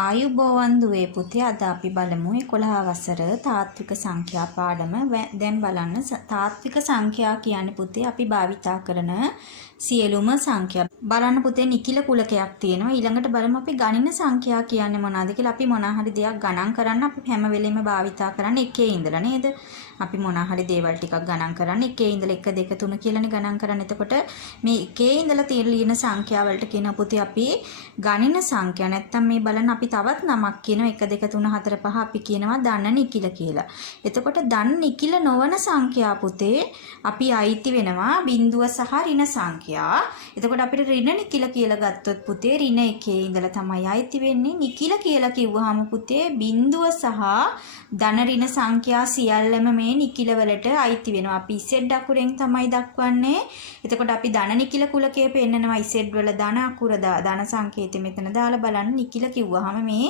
ආයුබෝවන් දුවේ පුතේ අද අපි බලමු 11 වසර තාත්වික සංඛ්‍යා පාඩම. දැන් බලන්න තාත්වික සංඛ්‍යා කියන්නේ පුතේ අපි භාවිතා කරන සියලුම සංඛ්‍යා. බලන්න පුතේ නිකිල කුලකයක් තියෙනවා. ඊළඟට බලමු අපි ගණින සංඛ්‍යා කියන්නේ මොනවද කියලා. අපි මොනවා හරි දෙයක් ගණන් කරන්න අපි හැම වෙලෙම භාවිතා කරන්නේ එකේ ඉඳලා නේද? අපි මොනවා හරි දේවල් ටිකක් ගණන් කරන්නේ එකේ ඉඳලා 1 2 3 කියලානේ ගණන් කරන්නේ. එතකොට මේ එකේ ඉඳලා තියෙන සංඛ්‍යා වලට කියන පුතේ අපි ගණින සංඛ්‍යා. නැත්තම් මේ බලන්න අපි තවත් නමක් කියනවා 1 2 3 4 5 අපි කියනවා ධන නිකිල කියලා. එතකොට ධන නිකිල නොවන සංඛ්‍යා පුතේ අපි අයිති වෙනවා බිඳුව සහ ඍණ සංඛ්‍යා. එතකොට අපිට ඍණ නිකිල කියලා ගත්තොත් පුතේ ඍණ එකේ ඉඳලා තමයි අයිති වෙන්නේ. නිකිල කියලා කිව්වහම පුතේ බිඳුව සහ ධන ඍණ සංඛ්‍යා සියල්ලම මේ නිකිල වලට අයිති වෙනවා. අපි Z අකුරෙන් තමයි දක්වන්නේ. එතකොට අපි ධන නිකිල කුලකයේ පෙන්නනවා Z වල ධන අකුර ධන සංකේතය මෙතන දාලා බලන්න නිකිල කිව්වහම මේ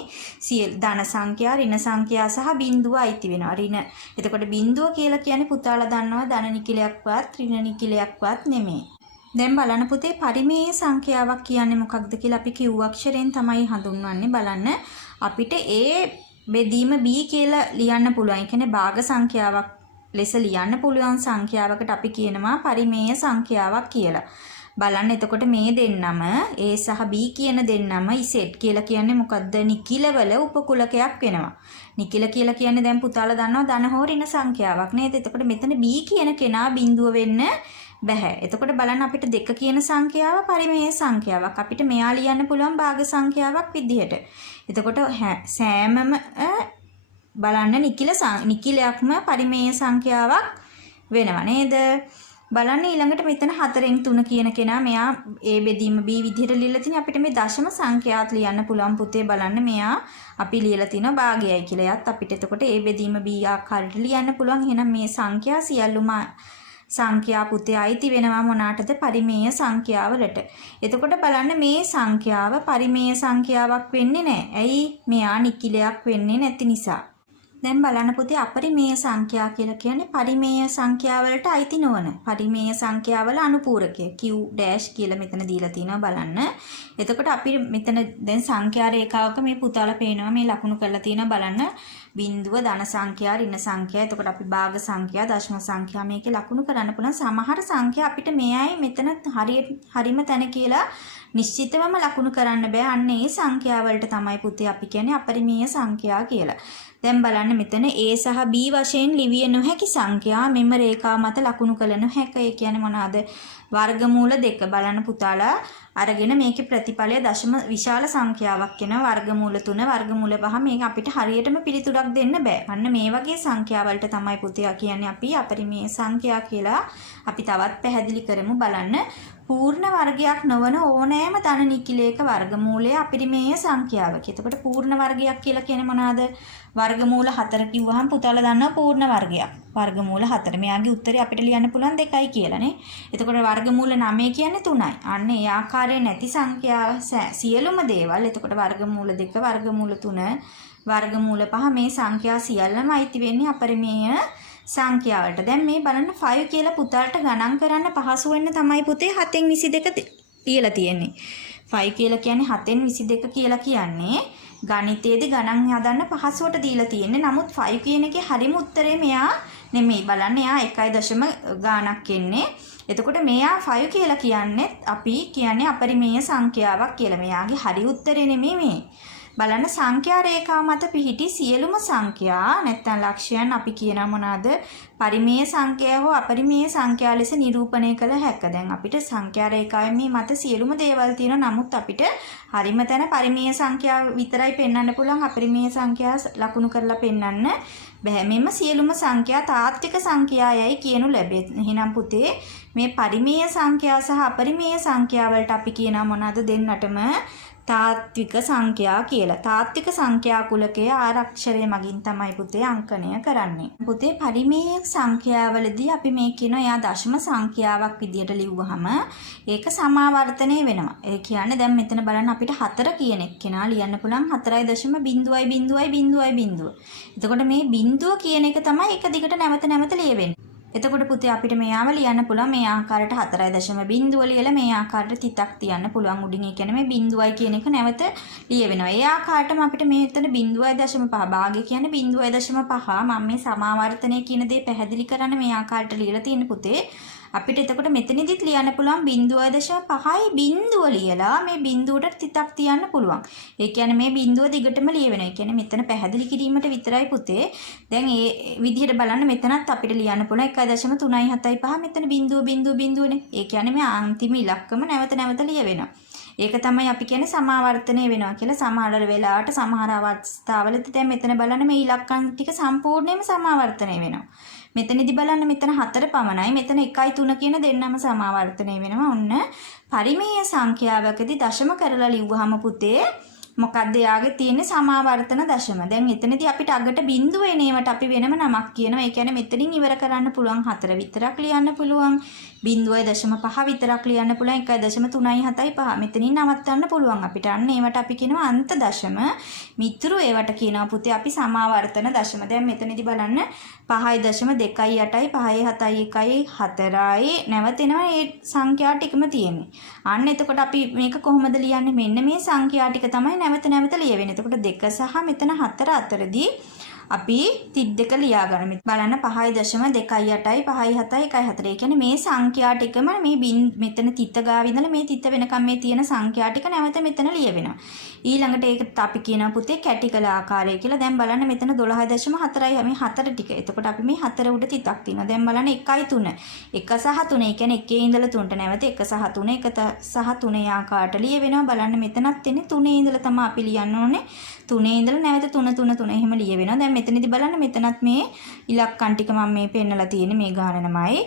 ධන සංඛ්‍යා ඍණ සංඛ්‍යා සහ බිඳුව අයිති වෙනවා. ඍණ. එතකොට බිඳුව කියලා කියන්නේ පුතාලා දන්නවා ධන නිකිලයක්වත් ඍණ නිකිලයක්වත් නෙමෙයි. දැන් බලන්න පුතේ පරිමේය සංඛ්‍යාවක් කියන්නේ මොකක්ද කියලා අපි කිව් අක්ෂරයෙන් තමයි හඳුන්වන්නේ. බලන්න අපිට ඒ බෙදීම b කියලා ලියන්න පුළුවන්. ඒ කියන්නේ භාග සංඛ්‍යාවක් ලෙස ලියන්න පුළුවන් සංඛ්‍යාවකට අපි කියනවා පරිමේය සංඛ්‍යාවක් කියලා. බලන්න එතකොට මේ දෙන්නම A සහ B කියන දෙන්නම Z කියලා කියන්නේ මොකද්ද? නිකිලවල උපකුලකයක් වෙනවා. නිකිල කියලා කියන්නේ දැන් පුතාලා දන්නවා ධන හෝ ඍණ සංඛ්‍යාවක් නේද? එතකොට මෙතන B කියන කෙනා බිඳුව වෙන්න බෑ. එතකොට බලන්න අපිට 2 කියන සංඛ්‍යාව පරිමේය සංඛ්‍යාවක්. අපිට මෙයා ලියන්න පුළුවන් භාග සංඛ්‍යාවක් විදිහට. එතකොට සෑමම බලන්න නිකිලයක්ම පරිමේය සංඛ්‍යාවක් වෙනවා නේද? බලන්න ඊළඟට මෙතන 4න් 3 කියන කෙනා මෙයා A බෙදීම B විදිහට ලියලා තිනේ. අපිට මේ දශම සංඛ්‍යාත් ලියන්න පුළුවන් පුතේ. බලන්න මෙයා අපි ලියලා තිනවා භාගයයි කියලා. එයත් අපිට එතකොට A බෙදීම B ආකාරයට ලියන්න පුළුවන්. එහෙනම් මේ සංඛ්‍යා සියල්ලම සංඛ්‍යා පුතේ අයිති වෙනවා මොනාටද? පරිමේය සංඛ්‍යාවලට. එතකොට බලන්න මේ සංඛ්‍යාව පරිමේය සංඛ්‍යාවක් වෙන්නේ නැහැ. ඇයි? මෙයා නිකිලයක් වෙන්නේ නැති නිසා. දැන් බලන්න පුතේ අපරිමේය සංඛ්‍යා කියලා කියන්නේ පරිමේය සංඛ්‍යාවලට අයිති නොවන පරිමේය සංඛ්‍යාවල අනුපූරකය Q ඩෑෂ් කියලා මෙතන දීලා තිනවා බලන්න. එතකොට අපි මෙතන දැන් සංඛ්‍යා රේඛාවක මේ පුතාලා පේනවා මේ ලකුණු කරලා තියෙනවා බලන්න. බිඳුව ධන සංඛ්‍යා ඍණ සංඛ්‍යා එතකොට අපි භාග සංඛ්‍යා දශම සංඛ්‍යා මේකේ ලකුණු කරන්න පුළුවන්. සමහර සංඛ්‍යා අපිට මෙයයි මෙතන හරිම තැන කියලා නිශ්චිතවම ලකුණු කරන්න බෑ. අන්න ඒ සංඛ්‍යා වලට තමයි පුතේ අපි කියන්නේ අපරිමේය සංඛ්‍යා කියලා. දැන් බලන්න මෙතන A සහ B වශයෙන් ලිවිය නොහැකි සංඛ්‍යා මෙම රේඛාව මත ලකුණු කළ නොහැක. ඒ කියන්නේ මොනවාද? වර්ගමූල 2. බලන්න පුතාලා අරගෙන මේකේ ප්‍රතිඵලය දශම විශාල සංඛ්‍යාවක් වෙනවා. වර්ගමූල 3 වර්ගමූල 5 මේක අපිට හරියටම පිළිතුරක් දෙන්න බෑ. අන්න මේ වගේ සංඛ්‍යා වලට තමයි පුතේ කියන්නේ අපි අපරිමේය සංඛ්‍යා කියලා. අපි තවත් පැහැදිලි කරමු බලන්න. පූර්ණ වර්ගයක් නොවන ඕනෑම ධන නිකිලයක වර්ගමූලය අපරිමේය සංඛ්‍යාවකි. එතකොට පූර්ණ වර්ගයක් කියලා කියන්නේ මොනවාද? වර්ගමූල 4 කිව්වහම පුතාලා දන්නවා පූර්ණ වර්ගයක්. වර්ගමූල 4. මෙයාගේ උත්තරේ අපිට ලියන්න පුළුවන් 2යි කියලානේ. එතකොට වර්ගමූල 9 කියන්නේ 3යි. අන්න ඒ ආකාරයේ නැති සංඛ්‍යා සියලුම දේවල්. එතකොට වර්ගමූල 2 වර්ගමූල 3 වර්ගමූල 5 මේ සංඛ්‍යා සියල්ලම අයිති වෙන්නේ අපරිමේය සංඛ්‍යාවලට. දැන් මේ බලන්න 5 කියලා පුතාලට ගණන් කරන්න පහසු වෙන්න තමයි පුතේ 7න් 22 ලියලා තියෙන්නේ. 5 කියලා කියන්නේ 7න් 22 කියලා කියන්නේ ගණිතයේදී ගණන් හදන්න පහසුවට දීලා තියෙන්නේ. නමුත් 5 කියන එකේ හරිම උත්තරේ මෙයා නෙමෙයි. බලන්න එයා 1 ගානක් එන්නේ. එතකොට මෙයා 5 කියලා කියන්නේ අපි කියන්නේ අපරිමේය සංඛ්‍යාවක් කියලා. මෙයාගේ හරි උත්තරේ නෙමෙයි මේ. බලන්න සංඛ්‍යා රේඛාව මත පිහිටි සියලුම සංඛ්‍යා නැත්නම් ලක්ෂයන් අපි කියනවා මොනවාද? පරිමේය සංඛ්‍යා හෝ අපරිමේය සංඛ්‍යා ලෙස නිරූපණය කළ හැක. දැන් අපිට සංඛ්‍යා රේඛාවේ මේ මත සියලුම දේවල් තියෙනවා. නමුත් අපිට හරිම තැන පරිමේය සංඛ්‍යා විතරයි පෙන්වන්න පුළුවන්. අපරිමේය සංඛ්‍යා ලකුණු කරලා පෙන්වන්න බෑ. මෙම සියලුම සංඛ්‍යා තාත්වික සංඛ්‍යායයි කියනු ලැබේ. එහෙනම් පුතේ මේ පරිමේය සංඛ්‍යා සහ අපරිමේය සංඛ්‍යා වලට අපි කියනවා මොනවාද දෙන්නටම? තාත්වික සංඛ්‍යා කියලා. තාත්වික සංඛ්‍යා කුලකයේ ආරක්ෂරය මගින් තමයි පුතේ අංකණය කරන්නේ. පුතේ පරිමේය සංඛ්‍යාවලදී අපි මේ කියන එයා දශම සංඛ්‍යාවක් විදියට ලිව්වහම ඒක සමාවර්තනය වෙනවා. ඒ කියන්නේ දැන් මෙතන බලන්න අපිට 4 කියන එක කෙනා ලියන්න පුළුවන් 4.0. එතකොට මේ බිඳුව කියන එක තමයි එක දිගට නැවත ලියවෙන්නේ. එතකොට පුතේ අපිට මෙයාව ලියන්න පුළුවන් මේ ආකාරයට 4.0 ලියලා මේ ආකාරයට තිතක් තියන්න පුළුවන් උඩින්. ඒ කියන්නේ මේ බිංදුවයි කියන එක නැවත ලියවෙනවා. ඒ ආකාරයටම අපිට මෙතන 0.5 භාගය කියන්නේ 0.5 මම මේ සමාවර්තනය කියන දේ පැහැදිලි කරන්න මේ ආකාරයට ලියලා තියෙන පුතේ. අපිට එතකොට මෙතනදිත් ලියන්න පුළුවන් 0.5යි බිංදුව ලියලා මේ බිංදුවට තිතක් තියන්න පුළුවන්. ඒ කියන්නේ මේ බිංදුව දිගටම ලියවෙනවා. ඒ කියන්නේ මෙතන පැහැදිලි කිරීමට විතරයි පුතේ. දැන් ඒ විදිහට බලන්න මෙතනත් අපිට ලියන්න පුළුවන් 1.375 මෙතන බිංදුවනේ. ඒ කියන්නේ මේ අන්තිම ඉලක්කම නැවත නැවත ලියවෙනවා. ඒක තමයි අපි කියන්නේ සමාවර්තනය වෙනවා කියලා. සමහර වෙලාවට සමහර අවස්ථාවලදී දැන් මෙතන බලන්න මේ ඉලක්කම් ටික සම්පූර්ණයෙන්ම සමාවර්තනය වෙනවා. මෙතනදී බලන්න මෙතන 4 පමණයි. මෙතන 1යි 3 කියන දෙන්නම සමාවර්තනය වෙනවා. ඔන්න පරිමේය සංඛ්‍යාවකදී දශම කරලා ලිව්වහම පුතේ මොකක්ද යාගේ තියෙන සමාවර්තන දශම. දැන් එතනදී අපිට අගට බිංදුව එනේවට අපි වෙනම නමක් කියනවා. ඒ කියන්නේ මෙතනින් ඉවර කරන්න පුළුවන් 4 විතරක් ලියන්න පුළුවන්. 0.5 විතරක් ලියන්න පුළුවන් 1.375. මෙතනින් නවත්තන්න පුළුවන් අපිට. අන්න ඒවට අපි කියනවා අන්ත දශම. මිතුරු ඒවට කියනවා පුතේ අපි සමාවර්තන දශම. දැන් මෙතනදී බලන්න 5.2යි 8යි 5යි 7යි 1යි 4යි නැවතෙනවා මේ සංඛ්‍යා ටිකම තියෙන්නේ. අන්න එතකොට අපි මේක කොහොමද ලියන්නේ? මෙන්න මේ සංඛ්‍යා ටික තමයි නැවත නැවත ලියවෙන්නේ. එතකොට 2 සහ මෙතන 4 අතරදී අපි තිත් දෙක ලියා ගන්න. බලන්න 5.2යි 8යි 5යි 7යි 1යි 4. ඒ කියන්නේ මේ සංඛ්‍යා ටිකම මේ මෙතන තිත ගාව ඉඳලා මේ තිත වෙනකම් මේ තියෙන සංඛ්‍යා ටික නැවත මෙතන ලියවෙනවා. ඊළඟට ඒකට අපි කියනවා පුතේ කැටිකල ආකාරය කියලා. දැන් බලන්න මෙතන 12.4යි මේ 4 ටික. එතකොට අපි මේ 4 උඩ තිතක් තියෙනවා. දැන් බලන්න 1යි 3. 1 සහ 3. ඒ කියන්නේ 1 ඉඳලා 3ට නැවත 1 සහ 3 1 සහ 3 ආකාරයට ලියවෙනවා. බලන්න මෙතනත් එන්නේ 3 ඉඳලා තමයි අපි ලියන්න ඕනේ. 3 ඉඳලා නැවත 3 3 3 එහෙම ලියවෙනවා. දැන් මෙතනදී බලන්න මෙතනත් මේ ඉලක්කම් ටික මම මේ පෙන්නලා තියෙන්නේ මේ ගානමයි.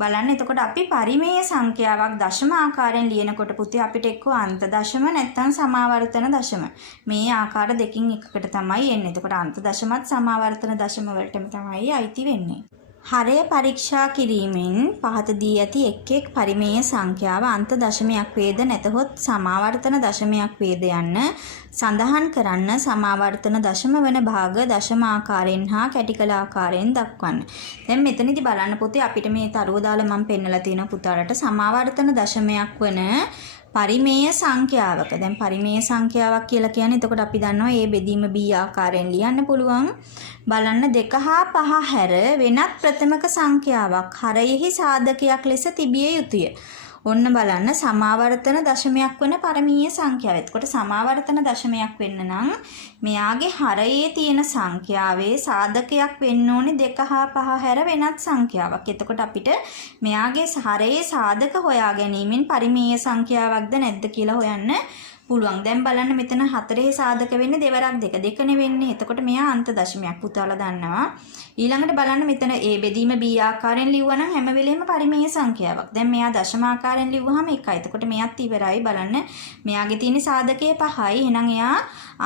බලන්න එතකොට අපි පරිමේය සංඛ්‍යාවක් දශම ආකාරයෙන් ලියනකොට පුතේ අපිට එක්කෝ අන්ත දශම නැත්නම් සමාවර්තන දශම මේ ආකාර දෙකින් එකකට තමයි එන්නේ. එතකොට අන්ත දශමත් සමාවර්තන දශම වලටම තමයි අයිති වෙන්නේ. හරය පරීක්ෂා කිරීමෙන් පහත දී ඇති එක් එක් පරිමේය සංඛ්‍යාව අන්ත දශමයක් වේද නැතහොත් සමාවර්තන දශමයක් වේද යන්න සඳහන් කරන්න සමාවර්තන දශම වන භාග දශම ආකාරයෙන් හා කැටිකල ආකාරයෙන් දක්වන්න. දැන් මෙතනදී බලන්න පුතේ අපිට මේ තරුව දාලා මම පෙන්නලා තියෙනවා පුතාලට සමාවර්තන දශමයක් වන පරිමේය සංඛ්‍යාවක. දැන් පරිමේය සංඛ්‍යාවක් කියලා කියන්නේ එතකොට අපි දන්නවා මේ බෙදීම B ආකාරයෙන් ලියන්න පුළුවන්. බලන්න 2 හා 5 හැර වෙනත් ප්‍රථමක සංඛ්‍යාවක් හරයෙහි සාධකයක් ලෙස තිබිය යුතුය. ඔන්න බලන්න සමාවර්තන දශමයක් වන පරිමේය සංඛ්‍යාව. එතකොට සමාවර්තන දශමයක් වෙන්න නම් මෙයාගේ හරයේ තියෙන සංඛ්‍යාවේ සාධකයක් වෙන්න ඕනේ 2 හා 5 හැර වෙනත් සංඛ්‍යාවක්. එතකොට අපිට මෙයාගේ හරයේ සාධක හොයා ගැනීමෙන් පරිමේය සංඛ්‍යාවක්ද නැද්ද කියලා හොයන්න පුළුවන්. දැන් බලන්න මෙතන 4 සාධක වෙන්නේ දෙවරක් 2 දෙකනේ වෙන්නේ. එතකොට මෙයා අන්ත දශමයක් පුතාලා දන්නවා. ඊළඟට බලන්න මෙතන A බෙදීම B ආකාරයෙන් ලිව්වා නම් හැම වෙලෙම පරිමේය සංඛ්‍යාවක්. දැන් මෙයා දශම ආකාරයෙන් ලිව්වහම 1යි. එතකොට මෙයාත් ඉවරයි. බලන්න මෙයාගේ තියෙන සාධකයේ 5යි. එහෙනම් එයා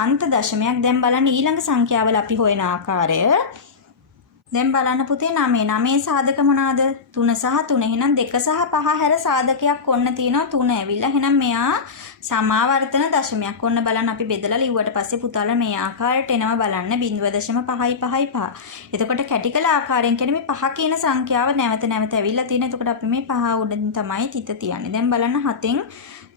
අන්ත දශමයක්. දැන් බලන්න ඊළඟ සංඛ්‍යාවල අපි හොයන ආකාරය. දැන් බලන්න පුතේ 9 සාධක මොනවාද? 3 සහ 3. එහෙනම් 2 සහ 5 හැර සාධකයක් ඔන්න තියෙනවා 3 ඇවිල්ලා. එහෙනම් මෙයා සමාවර්තන දශමයක්. ඔන්න බලන්න අපි බෙදලා ලිව්වට පස්සේ පුතාලා මේ ආකාරයට එනවා බලන්න 0.5. එතකොට කැටිකල ආකාරයෙන් කියන්නේ මේ 5 කියන සංඛ්‍යාව නැවත නැවත ඇවිල්ලා තියෙන. එතකොට අපි මේ 5 උඩින් තමයි තිත තියන්නේ. දැන් බලන්න 7න්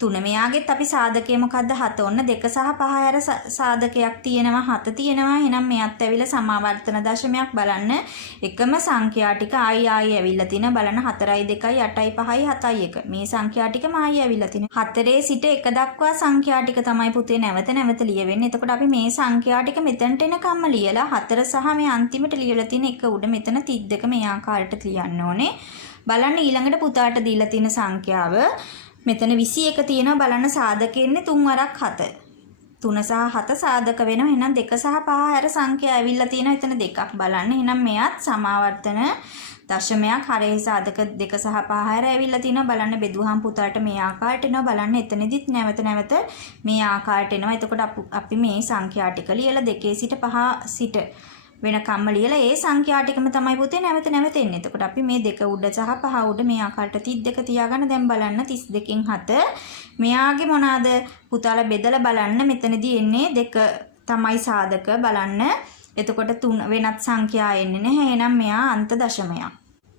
3. මෙයාගෙත් අපි සාධකය මොකද්ද? 7. ඔන්න 2 සහ 5 හැර සාධකයක් තියෙනවා 7 තියෙනවා. එහෙනම් මෙයත් ඇවිල්ලා සමාවර්තන දශමයක්. බලන්න එකම සංඛ්‍යා ටික ආයි ඇවිල්ලා තිනවා. බලන්න 4යි 2යි 8යි 5යි 7යි 1. මේ සංඛ්‍යා ටිකම ආයි ඇවිල්ලා තිනවා. 4 සිට 1 දක්වා සංඛ්‍යා ටික තමයි පුතේ නැවත නැවත ලියවෙන්නේ. එතකොට අපි මේ සංඛ්‍යා ටික මෙතනට එනකම්ම ලියලා 4 සහ මේ අන්තිමට ලියලා තියෙන එක උඩ මෙතන 32 මේ ආකාරයට ලියන්න ඕනේ. බලන්න ඊළඟට පුතාට දීලා තියෙන සංඛ්‍යාව මෙතන 21 තියෙනවා. බලන්න සාධකෙන්නේ 3 වරක් 7. 3 සහ 7 සාධක වෙනවා. එහෙනම් 2 සහ 5 හැර සංඛ්‍යා ඇවිල්ලා තියෙනවා. එතන දෙකක් බලන්න. එහෙනම් මෙයත් සමාවර්තන දශමයක්. හරේ සාධක 2 සහ 5 හැර ඇවිල්ලා තිනවා. බලන්න බෙදුවහම පුතාට මේ ආකාරයට එනවා. බලන්න එතනදිත් නැවත නැවත මේ ආකාරයට එනවා. එතකොට අපි මේ සංඛ්‍යා ටික ලියලා 2 සිට 5 සිට වෙනකම්ම ලියලා ඒ සංඛ්‍යා ටිකම තමයි පුතේ නැවත නැවත එන්නේ. එතකොට අපි මේ 2 උඩ සහ 5 උඩ මේ ආකාරයට 32 තියාගන්න. දැන් බලන්න 32න් 7 මෙයාගේ මොනවාද පුතාලා බෙදලා බලන්න. මෙතනදී එන්නේ 2 තමයි සාධක. බලන්න එතකොට 3 වෙනත් සංඛ්‍යා එන්නේ නැහැ. එහෙනම් මෙයා අන්ත දශමයක්.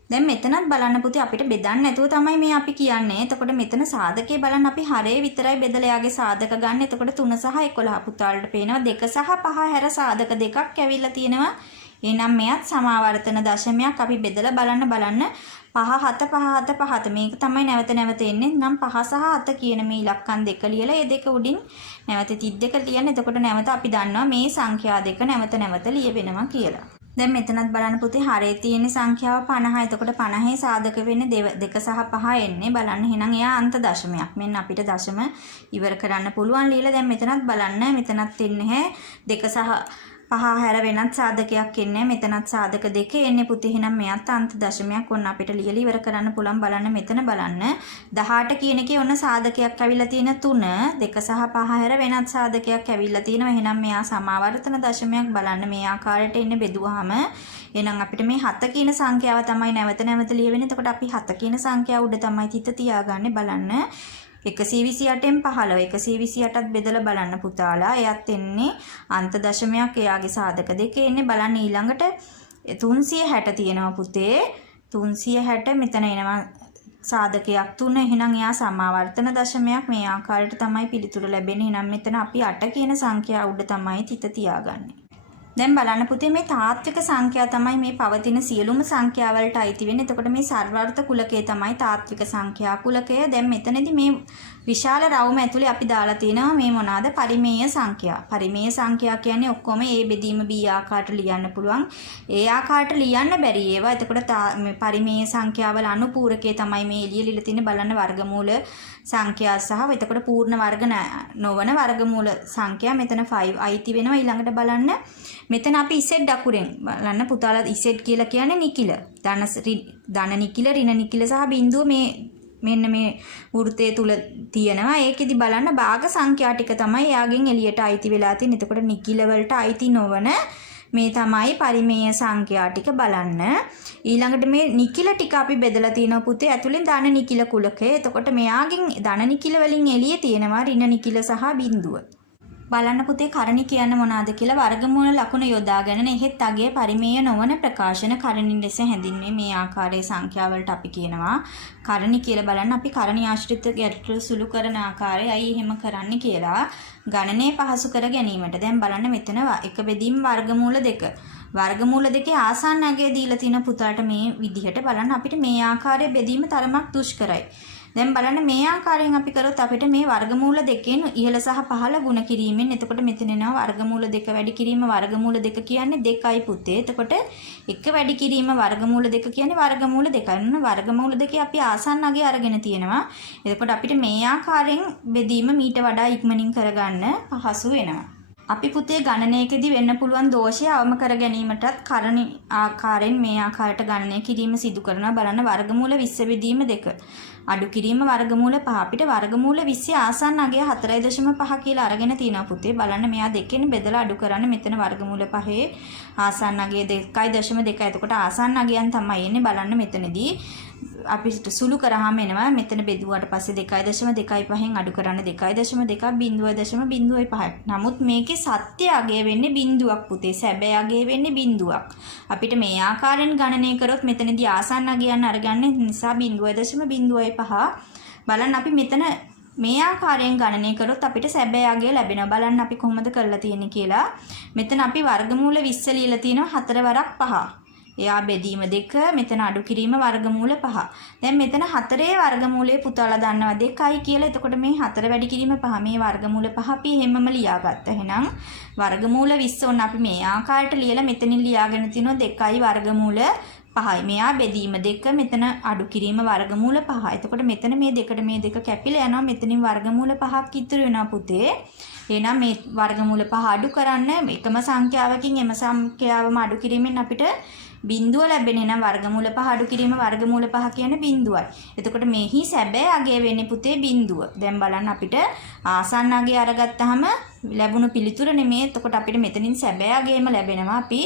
දැන් මෙතනත් බලන්න පුතේ අපිට බෙදන්න නැතුව තමයි මේ අපි කියන්නේ. එතකොට මෙතන සාධකයේ බලන්න අපි හරේ විතරයි බෙදලා යාගේ සාධක ගන්න. එතකොට 3 සහ 11 පුතාලට පේනවා 2 සහ 5 හැර සාධක දෙකක් ඇවිල්ලා තියෙනවා. එහෙනම් මෙයත් සමාවර්තන දශමයක් අපි බෙදලා බලන්න 5 7 5 7 5 මේක තමයි නැවත නැවත එන්නේ. නම් 5 සහ 7 කියන මේ ඉලක්කම් දෙක ලියලා ඒ දෙක උඩින් නැවත 32 ලියන්න. එතකොට නැවත අපි දන්නවා මේ සංඛ්‍යා දෙක නැවත නැවත ලියවෙනවා කියලා. දැන් මෙතනත් බලන්න පුතේ හරේ තියෙන සංඛ්‍යාව 50. එතකොට 50 සාධක වෙන්නේ 2 සහ 5 එන්නේ. බලන්න එහෙනම් එයා අන්ත දශමයක්. මෙන්න අපිට දශම ඉවර කරන්න පුළුවන් ලියලා. දැන් මෙතනත් බලන්න මෙතනත් එන්නේ 2 සහ 5 හැර වෙනත් සාධකයක් එන්නේ. මෙතනත් සාධක දෙක එන්නේ පුතේ. එහෙනම් මෙයත් අන්ත දශමයක්. ඔන්න අපිට ලියලා ඉවර කරන්න පුළුවන්. බලන්න මෙතන බලන්න 18 කියන එකේ ඔන්න සාධකයක් ඇවිල්ලා තියෙන 3 2 සහ 5 හැර වෙනත් සාධකයක් ඇවිල්ලා තියෙනවා. එහෙනම් මෙයා සමාවර්තන දශමයක්. බලන්න මේ ආකාරයට එන්නේ බෙදුවාම. එහෙනම් අපිට මේ 7 කියන සංඛ්‍යාව තමයි නැවත නැවත ලියවෙන්නේ. එතකොට අපි 7 කියන සංඛ්‍යාව උඩ තමයි තිත තියාගන්නේ. බලන්න 128න් 15 128ත් බෙදලා බලන්න පුතාලා. එයත් එන්නේ අන්ත දශමයක්. එයාගේ සාධක දෙක එන්නේ. බලන්න ඊළඟට 360 තියෙනවා පුතේ. 360 මෙතන එනවා සාධකයක් 3. එහෙනම් එයා සමාවර්තන දශමයක්. මේ ආකාරයට තමයි පිළිතුර ලැබෙන්නේ. එහෙනම් මෙතන අපි 8 කියන සංඛ්‍යාව උඩ තමයි තිත තියාගන්නේ. දැන් බලන්න පුතේ මේ තාත්වික සංඛ්‍යා තමයි මේ පවතින සියලුම සංඛ්‍යා වලට අයිති වෙන්නේ. එතකොට මේ සර්වාර්ථ කුලකය තමයි තාත්වික සංඛ්‍යා කුලකය. දැන් මෙතනදී මේ විශාල රවුම ඇතුලේ අපි දාලා තියෙනවා මේ මොනවාද? පරිමේය සංඛ්‍යා. පරිමේය සංඛ්‍යා කියන්නේ ඔක්කොම A බෙදීම B ආකාරයට ලියන්න පුළුවන්. ඒ ආකාරයට ලියන්න බැරි ඒවා. එතකොට මේ පරිමේය සංඛ්‍යාවල අනුපූරකයේ තමයි මේ එළිය ලියලා තියෙන බලන්න වර්ගමූල සංඛ්‍යා සහ එතකොට පූර්ණ වර්ග නොවන වර්ගමූල සංඛ්‍යා මෙතන 5 අයිති වෙනවා. ඊළඟට බලන්න මෙතන අපි ඉසෙඩ් අකුරෙන් බලන්න පුතාලා ඉසෙඩ් කියලා කියන්නේ නිකිල. ධන නිකිල, ඍණ නිකිල සහ බිඳුව මේ මෙන්න මේ වෘත්තය තුල තියෙනවා. ඒකෙදි බලන්න භාග සංඛ්‍යා ටික තමයි එයාගෙන් එළියට අයිති වෙලා තියෙන්නේ. එතකොට නිකිල වලට අයිති නොවන මේ තමයි පරිමේය සංඛ්‍යා ටික බලන්න. ඊළඟට මේ නිකිල ටික අපි බෙදලා තියෙනවා පුතේ ඇතුලෙන් ධන නිකිල කුලකය. එතකොට මෙයාගෙන් ධන නිකිල වලින් එළියේ තියෙනවා ඍණ නිකිල සහ බිඳුව. බලන්න පුතේ කරණි කියන්නේ මොනවාද කියලා වර්ගමූල ලකුණ යොදාගෙන එහෙත් අගයේ පරිමේය නොවන ප්‍රකාශන කරණි ලෙස හැඳින්වේ. මේ ආකාරයේ සංඛ්‍යාවලට අපි කියනවා කරණි කියලා. බලන්න අපි කරණි ආශ්‍රිත ගැටළු සුළු කරන ආකාරය අයි එහෙම කරන්නේ කියලා ගණනය පහසු කර ගැනීමට. දැන් බලන්න මෙතන එක බෙදීම් වර්ගමූල දෙක. වර්ගමූල දෙකේ ආසන්න අගය දීලා තියෙන පුතාට මේ විදිහට බලන්න අපිට මේ ආකාරයේ බෙදීම තරමක් දුෂ්කරයි. දැන් බලන්න මේ ආකාරයෙන් අපි කරොත් අපිට මේ වර්ගමූල දෙකෙන් ඉහළ සහ පහළ ගුණ කිරීමෙන් එතකොට මෙතන එනවා වර්ගමූල දෙක වැඩි කිරීම වර්ගමූල දෙක කියන්නේ 2යි පුතේ. එතකොට එක වැඩි කිරීම වර්ගමූල දෙක කියන්නේ වර්ගමූල 2යි. වර්ගමූල දෙකේ අපි ආසන්න අගය අරගෙන තියෙනවා. එතකොට අපිට මේ ආකාරයෙන් බෙදීම මීට වඩා ඉක්මනින් කරගන්න පහසු වෙනවා. අපි පුතේ ගණනයකදී වෙන්න පුළුවන් දෝෂය අවම කර ගැනීමටත් කරණි ආකාරයෙන් මේ ආකාරයට ගණනය කිරීම සිදු කරනවා. බලන්න වර්ගමූල 20 බෙදීම 2 අඩු කිරීම වර්ගමූල 5 අපිට වර්ගමූල 20 ආසන්න අගය 4.5 කියලා අරගෙන තියෙනවා පුතේ. බලන්න මෙයා දෙකෙන් බෙදලා අඩු කරන්න. මෙතන වර්ගමූල 5 ආසන්න අගය 2.2. එතකොට ආසන්න අගයන් තමයි එන්නේ. බලන්න මෙතනදී අපිට සුළු කරාම එනවා මෙතන බෙදුවාට පස්සේ 2.25න් අඩු කරන්න 2.2 0.05. නමුත් මේකේ සත්‍ය අගය වෙන්නේ බිඳුවක් පුතේ. සැබෑ අගය වෙන්නේ බිඳුවක්. අපිට මේ ආකාරයෙන් ගණනය කරොත් මෙතනදී ආසන්න අගයන් අරගන්නේ නිසා 0.05. බලන්න අපි මෙතන මේ ආකාරයෙන් ගණනය කරොත් අපිට සැබෑ අගය ලැබෙනවා. බලන්න අපි කොහොමද කරලා තියෙන්නේ කියලා. මෙතන අපි වර්ගමූල 20 ලියලා තියෙනවා 4 වරක් 5. එයා බෙදීම 2 මෙතන අඩු කිරීම වර්ගමූල 5. දැන් මෙතන 4 වර්ගමූලයේ පුතාලා දන්නවා 2යි කියලා. එතකොට මේ 4 වැඩි කිරීම 5 මේ වර්ගමූල 5 අපි හැමම ලියාගත්තා. එහෙනම් වර්ගමූල 20 ඔන්න අපි මේ ආකාරයට ලියලා මෙතනින් ලියාගෙන තිනවා 2යි වර්ගමූල 5යි. මෙයා බෙදීම 2 මෙතන අඩු කිරීම වර්ගමූල 5. එතකොට මෙතන මේ දෙකට මේ දෙක කැපිලා යනවා. මෙතනින් වර්ගමූල 5ක් ඉතුරු වෙනවා පුතේ. එහෙනම් මේ වර්ගමූල 5 අඩු කරන්න එකම සංඛ්‍යාවකින් එම සංඛ්‍යාවම අඩු කිරීමෙන් අපිට බිඳුව ලැබෙන්නේ. නම් වර්ගමූල 5 අඩු කිරීම වර්ගමූල 5 කියන්නේ බිඳුවයි. එතකොට මේහි සැබෑ අගය වෙන්නේ පුතේ බිඳුව. දැන් බලන්න අපිට ආසන්න අගය අරගත්තාම ලැබුණු පිළිතුර නෙමේ. එතකොට අපිට මෙතනින් සැබෑ අගයම ලැබෙනවා. අපි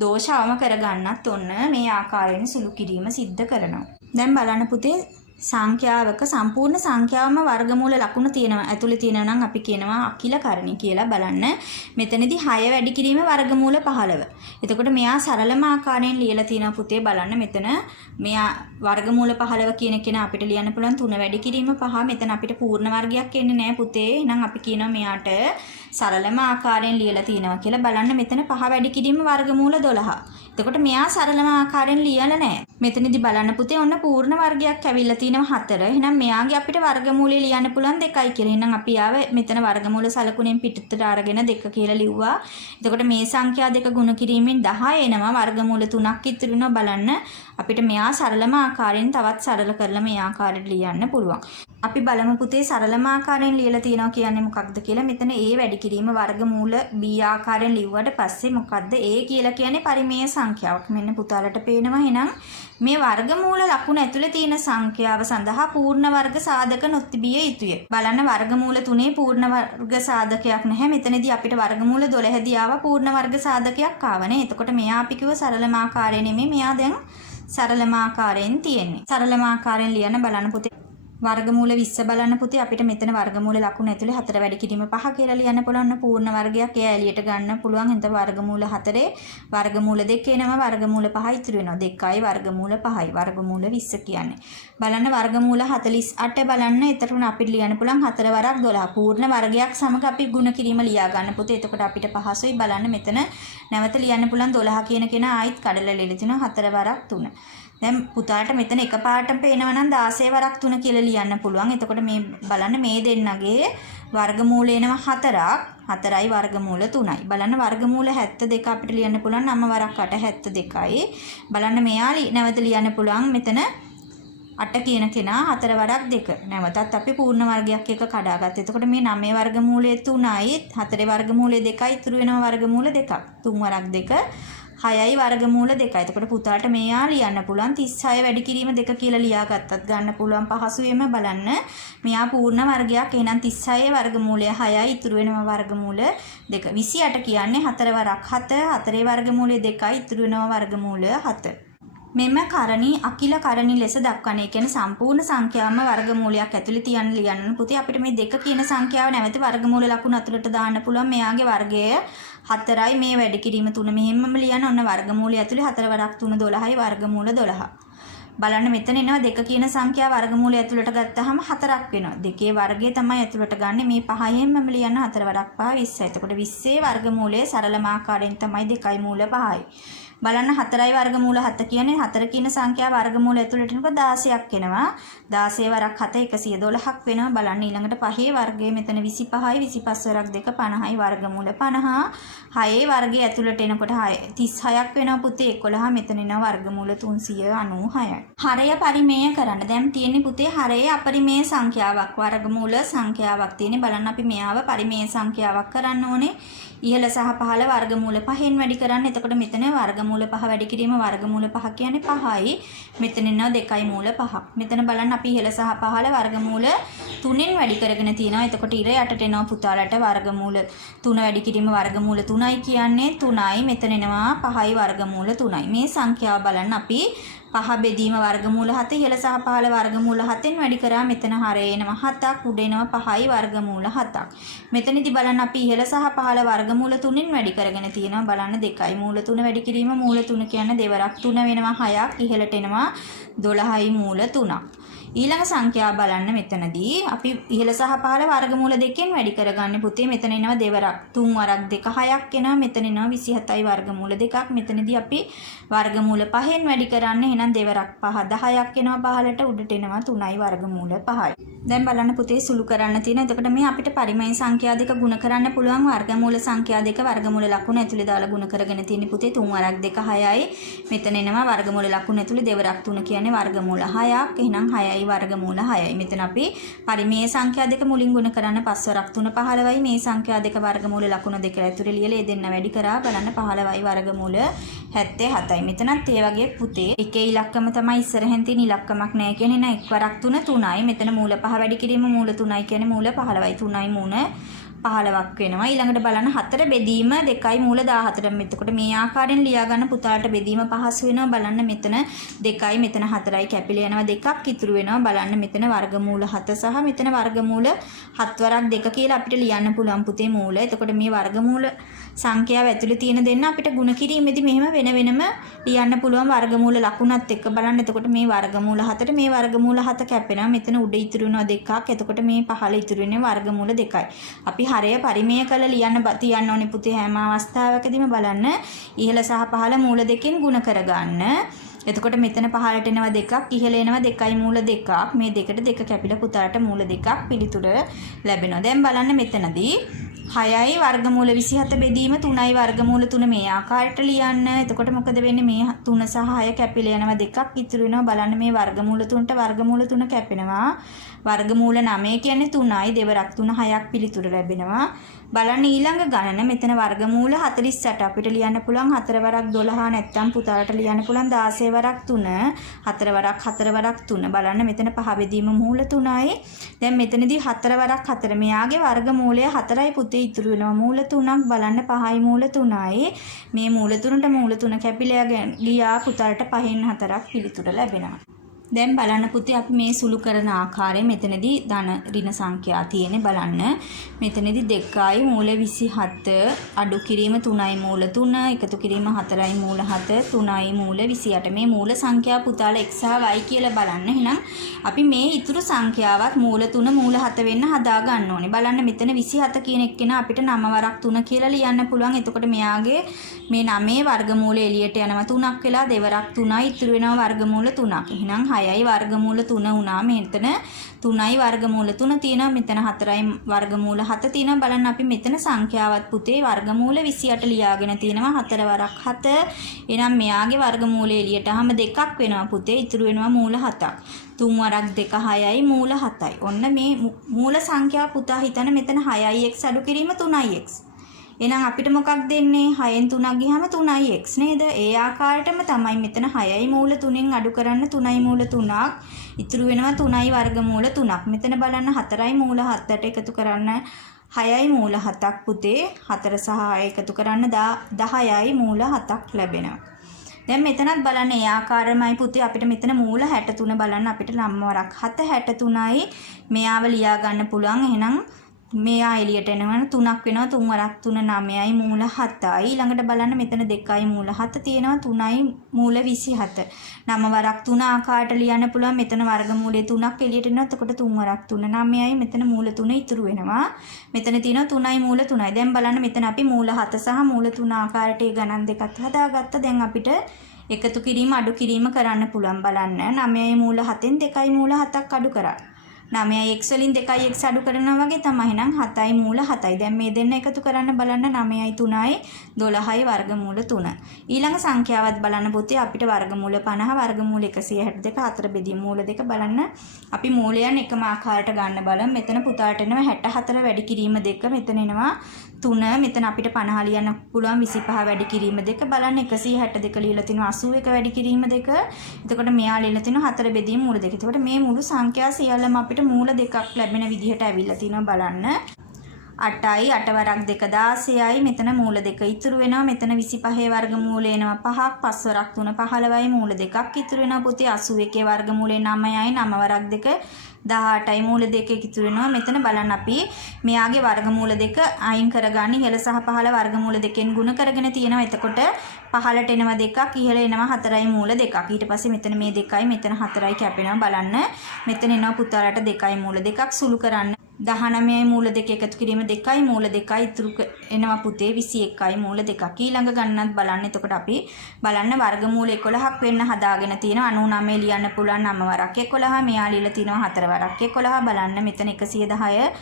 දෝෂ අවම කරගන්නත් ඔන්න මේ ආකාරයෙන් සුළු කිරීම සිද්ධ කරනවා. දැන් බලන්න පුතේ සංඛ්‍යාවක සම්පූර්ණ සංඛ්‍යාවම වර්ගමූල ලකුණු තියෙනවා. ඇතුලේ තියෙනවා නම් අපි කියනවා අකිලකරණී කියලා. බලන්න. මෙතනදී 6 වැඩි කිරීම වර්ගමූල 15. එතකොට මෙයා සරලම ආකාරයෙන් ලියලා තියෙනවා පුතේ. බලන්න මෙතන මෙයා වර්ගමූල 15 කියන කෙනා අපිට ලියන්න පුළුවන් 3 වැඩි කිරීම 5. මෙතන අපිට පූර්ණ වර්ගයක් එන්නේ නැහැ පුතේ. එහෙනම් අපි කියනවා මෙයාට සරලම ආකාරයෙන් ලියලා තියෙනවා කියලා. බලන්න මෙතන 5 වැඩි කිරීම වර්ගමූල 12. එතකොට මෙයා සරලම ආකාරයෙන් ලියලා නැහැ. මෙතනදී බලන්න පුතේ ඔන්න පූර්ණ වර්ගයක් ඇවිල්ලා තිනවා 4. එහෙනම් මෙයාගේ අපිට වර්ගමූලය ලියන්න පුළුවන් 2යි කියලා. එහෙනම් අපි ආව මෙතන වර්ගමූල සලකුණෙන් පිටතට අරගෙන 2 කියලා ලිව්වා. එතකොට මේ සංඛ්‍යා දෙක ගුණ කිරීමෙන් 10 එනවා. වර්ගමූල 3ක් ඉතුරු වෙනවා. බලන්න අපිට මෙයා සරලම ආකාරයෙන් තවත් සරල කරලා මේ ආකාරයට ලියන්න පුළුවන්. අපි බලමු පුතේ සරලම ආකාරයෙන් ලියලා තියෙනවා කියන්නේ මොකක්ද කියලා. මෙතන A වැඩි කිරීම වර්ගමූල B ආකාරයෙන් ලිව්වට පස්සේ මොකද්ද A කියලා කියන්නේ පරිමේය සංඛ්‍යාවක්. මෙන්න පුතාලට පේනවා. එහෙනම් මේ වර්ගමූල ලකුණ ඇතුලේ තියෙන සංඛ්‍යාව සඳහා පූර්ණ වර්ග සාධක නොතිබිය යුතුය. බලන්න වර්ගමූල 3 පූර්ණ වර්ග සාධකයක් නැහැ. මෙතනදී අපිට වර්ගමූල 12 දී ආව පූර්ණ වර්ග සාධකයක් ආවනේ. එතකොට මෙයා අපි කිව්ව සරලම ආකාරය නෙමෙයි. මෙයා දැන් සරලම ආකාරයෙන් තියෙන්නේ. සරලම ආකාරයෙන් ලියන්න බලන්න පුතේ. වර්ගමූල 20 බලන්න පුතේ අපිට මෙතන වර්ගමූල ලකුණ ඇතුලේ 4 වැඩි කිරීම 5 කියලා ලියන්න පුළුවන්. පූර්ණ වර්ගයක් එයා එළියට ගන්න පුළුවන්. එතන වර්ගමූල 4 වර්ගමූල 2 එනවා. වර්ගමූල 5 ඉතුරු වෙනවා. 2යි වර්ගමූල 5යි වර්ගමූල 20 කියන්නේ. බලන්න වර්ගමූල 48 බලන්න. එතකොට අපිට ලියන්න පුළුවන් 4 වරක් 12. පූර්ණ වර්ගයක් සමග අපි ගුණ කිරීම ලියා ගන්න පුතේ. එතකොට අපිට පහසුයි. බලන්න මෙතන නැවත ලියන්න පුළුවන් 12 කියන කෙනා ආයිත් කඩලා ලියලා තිනවා 4 වරක් 3. දැන් පුතාට මෙතන එකපාරටම පේනවා නම් 16 වරක් 3 කියලා ලියන්න පුළුවන්. එතකොට මේ බලන්න මේ දෙන්නගේ වර්ගමූල එනවා 4ක්. 4යි වර්ගමූල 3යි. බලන්න වර්ගමූල 72 අපිට ලියන්න පුළුවන් 9 වරක් 8 72යි. බලන්න මෙයා නැවත ලියන්න පුළුවන් මෙතන 8 කියන කෙනා 4 වරක් 2. නැවතත් අපි පූර්ණ වර්ගයක් එක කඩාගත්තා. එතකොට මේ 9 වර්ගමූලයේ 3යි 4 වර්ගමූලයේ 2යි ඉතුරු වෙනවා වර්ගමූල 2ක්. 3 වරක් 2 6යි වර්ගමූල 2යි. එතකොට පුතාට මෙයා ලියන්න පුළුවන් 36 වැඩි කිරීම 2 කියලා ලියාගත්තත් ගන්න පුළුවන් පහසුවෙන්ම. බලන්න මෙයා පූර්ණ වර්ගයක්. එහෙනම් 36 වර්ගමූලය 6යි ඉතුරු වෙනවා වර්ගමූල 2. 28 කියන්නේ 4 වරක් 7 4 වර්ගමූලය 2යි ඉතුරු වෙනවා වර්ගමූල 7. මෙම කරණී අකිල කරණී ලෙස දක්වන. ඒ කියන්නේ සම්පූර්ණ සංඛ්‍යාවම වර්ගමූලයක් ඇතුලේ තියන්න ලියන්න පුතේ. අපිට මේ 2 කියන සංඛ්‍යාව නැවත වර්ගමූල ලකුණු අතුරට දාන්න පුළුවන්. මෙයාගේ වර්ගය 4යි මේ වැඩි කිරීම 3 මෙහෙමම ලියන්න. ඔන්න වර්ගමූලය ඇතුලේ 4 වරක් 3 12යි වර්ගමූල 12. බලන්න මෙතන එනවා 2 කියන සංඛ්‍යාව වර්ගමූලය ඇතුළට ගත්තාම 4ක් වෙනවා. 2 වර්ගය තමයි ඇතුළට ගන්න. මේ 5ෙන්ම ලියන්න 4 වරක් 5 20. එතකොට 20 වර්ගමූලය සරලම ආකාරයෙන් තමයි 2යි මූල 5යි. බලන්න 4යි වර්ගමූල 7 කියන්නේ 4 කියන සංඛ්‍යාව වර්ගමූල ඇතුළට එනකොට 16ක් එනවා. 16 වරක් 7 112ක් වෙනවා. බලන්න ඊළඟට 5 වර්ගය මෙතන 25යි 25 වරක් 2 50යි වර්ගමූල 50. 6 වර්ගය ඇතුළට එනකොට 36ක් වෙනවා පුතේ. 11 මෙතන එනවා වර්ගමූල 396යි. හරය පරිමේය කරන්න. දැන් තියෙන්නේ පුතේ හරයේ අපරිමේය සංඛ්‍යාවක් වර්ගමූල සංඛ්‍යාවක් තියෙන්නේ. බලන්න අපි මෙයාව පරිමේය සංඛ්‍යාවක් කරන්න ඕනේ. ඉහළ සහ පහළ වර්ගමූල 5න් වැඩි කරන්න. එතකොට මෙතන වර්ගමූල 5 වැඩි කිරීම වර්ගමූල 5 කියන්නේ 5යි. මෙතන එනවා 2යි මූල 5ක්. මෙතන බලන්න අපි ඉහළ සහ පහළ වර්ගමූල 3න් වැඩි කරගෙන තියෙනවා. එතකොට ඉර යටට එනවා පුතාලට වර්ගමූල 3 වැඩි කිරීම වර්ගමූල 3යි කියන්නේ 3යි. මෙතන එනවා 5යි වර්ගමූල 3යි. මේ සංඛ්‍යාව බලන්න අපි 5 බෙදීම වර්ගමූල 7 ඉහළ සහ පහළ වර්ගමූල 7න් වැඩි කරා. මෙතන හරය එනවා 7ක් උඩ එනවා 5යි වර්ගමූල 7ක්. මෙතනදී බලන්න අපි ඉහළ සහ පහළ වර්ගමූල 3න් වැඩි කරගෙන තියෙනවා. බලන්න 2යි මූල 3 වැඩි කිරීම මූල 3 කියන්නේ දෙවරක් 3 වෙනවා 6ක් ඉහළට එනවා 12යි මූල 3ක්. ඊළඟ සංඛ්‍යාව බලන්න මෙතනදී අපි ඉහළ සහ පහළ වර්ගමූල 2න් වැඩි කරගන්නේ පුතේ. මෙතන එනවා දෙවරක් 3 වරක් 2 6ක් එනවා. මෙතන එනවා 27යි වර්ගමූල 2ක්. මෙතනදී අපි වර්ගමූල 5න් වැඩි කරන්නේ. එහෙනම් දෙවරක් 5 10ක් එනවා පහළට උඩට එනවා 3යි වර්ගමූල 5යි. දැන් බලන්න පුතේ සුළු කරන්න තියෙන. එතකොට මේ අපිට පරිමේය සංඛ්‍යා දෙක ගුණ කරන්න පුළුවන්. වර්ගමූල සංඛ්‍යා දෙක වර්ගමූල ලකුණ ඇතුලේ දාලා ගුණ කරගෙන තියෙන පුතේ 3 වරක් 2 6යි. මෙතන එනවා වර්ගමූල ලකුණ ඇතුලේ දෙවරක් 3 කියන්නේ වර්ගමූල 6ක්. එහෙනම් 6යි වර්ගමූල 6යි. මෙතන අපි පරිමේය සංඛ්‍යා දෙක මුලින් ගුණ කරන්න 5 වරක් 3 15යි. මේ සංඛ්‍යා දෙක වර්ගමූල ලකුණ දෙක ඇතුලේ ලියලා ඒ දෙන්න වැඩි කරා. බලන්න 15යි වර්ගමූල 77යි. මෙතනත් ඒ වගේ පුතේ එකේ ඉලක්කම තමයි ඉස්සරහෙන් තියෙන ඉලක්කමක් නැහැ කියන්නේ නෑ. 1 වරක් 3 3යි. මෙතන මූල 5 වැඩි කිරීම මූල 3යි කියන්නේ මූල 15යි. 3යි මූල 15ක් වෙනවා. ඊළඟට බලන්න 4 බෙදීම 2යි මූල 14. එතකොට මේ ආකාරයෙන් ලියා ගන්න පුතාලට බෙදීම පහසු වෙනවා. බලන්න මෙතන 2යි මෙතන 4යි කැපිලා යනවා. 2ක් ඉතුරු වෙනවා. බලන්න මෙතන වර්ගමූල 7 සහ මෙතන වර්ගමූල 7 වරක් 2 කියලා අපිට ලියන්න පුළුවන් පුතේ මූල. එතකොට මේ වර්ගමූල සංඛ්‍යාව ඇතුලේ තියෙන දෙන්න අපිට ගුණ කිරීමේදී මෙහෙම වෙන වෙනම ලියන්න පුළුවන් වර්ගමූල ලකුණත් එක්ක බලන්න. එතකොට මේ වර්ගමූල 7ට මේ වර්ගමූල 7 කැපෙනවා. මෙතන උඩ ඉතුරු වෙනවා 2ක්. එතකොට මේ පහළ ඉතුරු වෙන්නේ වර්ගමූල 2යි. අපි හරය පරිමේය කළ ලියන්න තියන්න ඕනේ පුතේ හැම අවස්ථාවකදීම බලන්න ඉහළ සහ පහළ මූල දෙකෙන් ගුණ කරගන්න. එතකොට මෙතන පහළට එනවා 2ක් ඉහළ එනවා 2යි මූල 2ක්. මේ දෙකට 2 කැපිලා පුතාට මූල 2ක් පිළිතුර ලැබෙනවා. දැන් බලන්න මෙතනදී 6යි වර්ගමූල 27 බෙදීම 3යි වර්ගමූල 3 මේ ආකාරයට ලියන්න. එතකොට මොකද වෙන්නේ? මේ 3 සහ 6 කැපිලා යනවා 2ක් ඉතුරු වෙනවා. බලන්න මේ වර්ගමූල 3ට වර්ගමූල 3 කැපෙනවා. වර්ගමූල 9 කියන්නේ 3යි දෙවරක් 3 6ක් පිළිතුර ලැබෙනවා. බලන්න ඊළඟ ගණන මෙතන වර්ගමූල 48 අපිට ලියන්න පුළුවන් 4 වරක් 12 නැත්නම් පුතාලට ලියන්න පුළුවන් 16 වරක් 3 4 වරක් 4 වරක් 3 බලන්න මෙතන පහ බෙදීම මූල 3යි. දැන් මෙතනදී 4 වරක් 4 මෙයාගේ වර්ගමූලය 4යි පුතේ ඉතුරු වෙනවා මූල 3ක්. බලන්න 5යි මූල 3යි. මේ මූල 3ට මූල 3 කැපිලා ගියා පුතාලට 5න් 4ක් පිළිතුර ලැබෙනවා. දැන් බලන්න පුතේ අපි මේ සුළු කරන ආකාරය මෙතනදී ධන ඍණ සංඛ්‍යා තියෙන්නේ බලන්න. මෙතනදී 2යි මූල 27 අඩු කිරීම 3යි මූල 3 එකතු කිරීම 4යි මූල 7 3යි මූල 28. මේ මූල සංඛ්‍යා පුතාලා x සහ y කියලා බලන්න. එහෙනම් අපි මේ ඉතුරු සංඛ්‍යාවත් මූල 3 මූල 7 වෙන්න හදා ගන්න ඕනේ. බලන්න මෙතන 27 කියන එක්කෙනා අපිට 9 වරක් 3 කියලා ලියන්න පුළුවන්. එතකොට මෙයාගේ මේ 9 වර්ගමූල එළියට යනවා 3ක් වෙලා දෙවරක් 3යි ඉතුරු වෙනවා වර්ගමූල 3ක්. එහෙනම් 6යි වර්ගමූල 3 වුණා. මෙතන 3යි වර්ගමූල 3 තියෙනවා. මෙතන 4යි වර්ගමූල 7 තියෙනවා. බලන්න අපි මෙතන සංඛ්‍යාවත් පුතේ වර්ගමූල 28 ලියාගෙන තියෙනවා 4 වරක් 7. එහෙනම් මෙයාගේ වර්ගමූල එළියටම 2ක් වෙනවා පුතේ. ඉතුරු වෙනවා මූල 7ක්. 3 වරක් 2 6යි මූල 7යි. ඔන්න මේ මූල සංඛ්‍යා පුතා හිතන මෙතන 6යි x අඩු කිරීම 3යි x. එහෙනම් අපිට මොකක්ද දෙන්නේ? 6න් 3ක් ගියාම 3යි x නේද? ඒ ආකාරයටම තමයි මෙතන 6යි මූල 3න් අඩු කරන්න 3යි මූල 3ක්. ඉතුරු වෙනවා 3යි වර්ගමූල 3ක්. මෙතන බලන්න 4යි මූල 7ට එකතු කරන්න 6යි මූල 7ක් පුතේ. 4 සහ 6 එකතු කරන්න 10යි මූල 7ක් ලැබෙනවා. දැන් මෙතනත් බලන්න ඒ ආකාරමයි පුතේ අපිට මෙතන මූල 63 බලන්න අපිට නම් වරක් 7 63යි මෙයාව ලියා ගන්න පුළුවන්. එහෙනම් මෙයා එළියට එනවා 3ක් වෙනවා 3 වරක් 3 9යි මූල 7යි. ඊළඟට බලන්න මෙතන 2යි මූල 7 තියෙනවා 3යි මූල 27. 9 වරක් 3 ආකාරයට ලියන්න පුළුවන්. මෙතන වර්ගමූලයේ 3ක් එළියට එනවා. එතකොට 3 වරක් 3 9යි මෙතන මූල 3 ඉතුරු වෙනවා. මෙතන තියෙනවා 3යි මූල 3යි. දැන් බලන්න මෙතන අපි මූල 7 සහ මූල 3 ආකාරයට ඒ ගණන් දෙකත් හදාගත්තා. දැන් අපිට එකතු කිරීම අඩු කිරීම කරන්න පුළුවන්. බලන්න 9යි මූල 7න් 2යි මූල 7ක් අඩු කරා. 9යි x වලින් 2යි x අඩු කරනවා වගේ තමයි. එහෙනම් 7යි මූල 7යි. දැන් මේ දෙන්න එකතු කරන්න බලන්න 9යි 3යි 12යි වර්ගමූල 3. ඊළඟ සංඛ්‍යාවත් බලන්න පුතේ අපිට වර්ගමූල 50 වර්ගමූල 162 4 බෙදීම මූල 2 බලන්න අපි මූලයන් එකම ආකාරයට ගන්න බලමු. මෙතන පුතාට එනවා 64 වැඩි කිරීම 2. මෙතන එනවා 3. මෙතන අපිට 50 ලියන්න පුළුවන් 25 වැඩි කිරීම 2. බලන්න 162 ලියලා තිනවා 81 වැඩි කිරීම 2. එතකොට මෙයා ලියලා තිනවා 4 බෙදීම මූල 2. එතකොට මේ මුළු සංඛ්‍යා සියල්ලම අපිට මූල 2ක් ලැබෙන විදිහට ඇවිල්ලා තිනවා බලන්න. 8යි 8 වරක් 2 16යි මෙතන මූල 2 ඉතුරු වෙනවා. මෙතන 25 වර්ගමූලය එනවා 5ක් 5 වරක් 3 15යි මූල 2ක් ඉතුරු වෙනවා පුතේ. 81 වර්ගමූලය 9යි 9 වරක් 2 18යි මූල 2 ඉතුරු වෙනවා. මෙතන බලන්න අපි මෙයාගේ වර්ගමූල 2 අයින් කරගන්න ඉහළ සහ පහළ වර්ගමූල දෙකෙන් ගුණ කරගෙන තියෙනවා. එතකොට පහළට එනවා 2ක් ඉහළ එනවා 4යි මූල 2ක්. ඊට පස්සේ මෙතන මේ 2යි මෙතන 4යි කැපෙනවා. බලන්න මෙතන එනවා පුතාලට 2යි මූල 2ක් සුළු කරන්න 19යි මූල 2 එකතු කිරීම 2යි මූල 2යි ඉතුරු එනවා පුතේ 21යි මූල 2ක්. ඊළඟ ගණනත් බලන්න. එතකොට අපි බලන්න වර්ගමූල 11ක් වෙන්න හදාගෙන තියෙනවා. 99 ලියන්න පුළුවන් 9 වරක් 11. මෙයා ලියලා තිනවා 4 වරක් 11. බලන්න මෙතන 110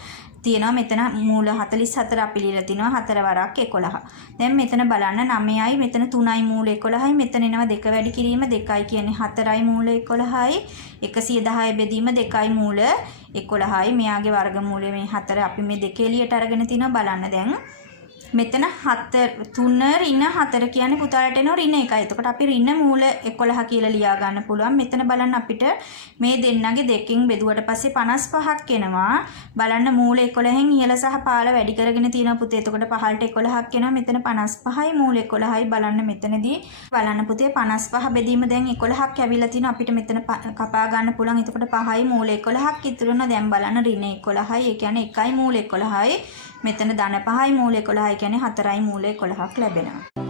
තියෙනවා. මෙතන මූල 44 අපි ලියලා තිනවා 4 වරක් 11. දැන් මෙතන බලන්න 9යි මෙතන 3යි මූල 11යි මෙතන එනවා 2 වැඩි කිරීම 2යි කියන්නේ 4යි මූල 11යි 110 බෙදීම 2යි මූල 11යි. මෙයාගේ වර්ගමූලය මේ 4 අපි මේ 2 එළියට අරගෙන තිනවා. බලන්න දැන් මෙතන 3 ඍණ 4 කියන්නේ පුතාලට එනවා ඍණ 1යි. එතකොට අපි ඍණ මූල 11 කියලා ලියා ගන්න පුළුවන්. මෙතන බලන්න අපිට මේ දෙන්නගේ දෙකෙන් බෙදුවට පස්සේ 55ක් එනවා. බලන්න මූල 11න් ඉහළ සහ පහළ වැඩි කරගෙන තියෙනවා පුතේ. එතකොට පහළට 11ක් එනවා. මෙතන 55යි මූල 11යි. බලන්න මෙතනදී බලන්න පුතේ 55 බෙදීම දැන් 11ක් ඇවිල්ලා තිනවා. අපිට මෙතන කපා ගන්න පුළුවන්. එතකොට 5යි මූල 11ක් ඉතුරු වෙනවා. දැන් බලන්න ඍණ 11යි. ඒ කියන්නේ 1යි මූල 11යි. මෙතන ධන 5යි මූල 11යි කියන්නේ 4යි මූල 11ක් ලැබෙනවා.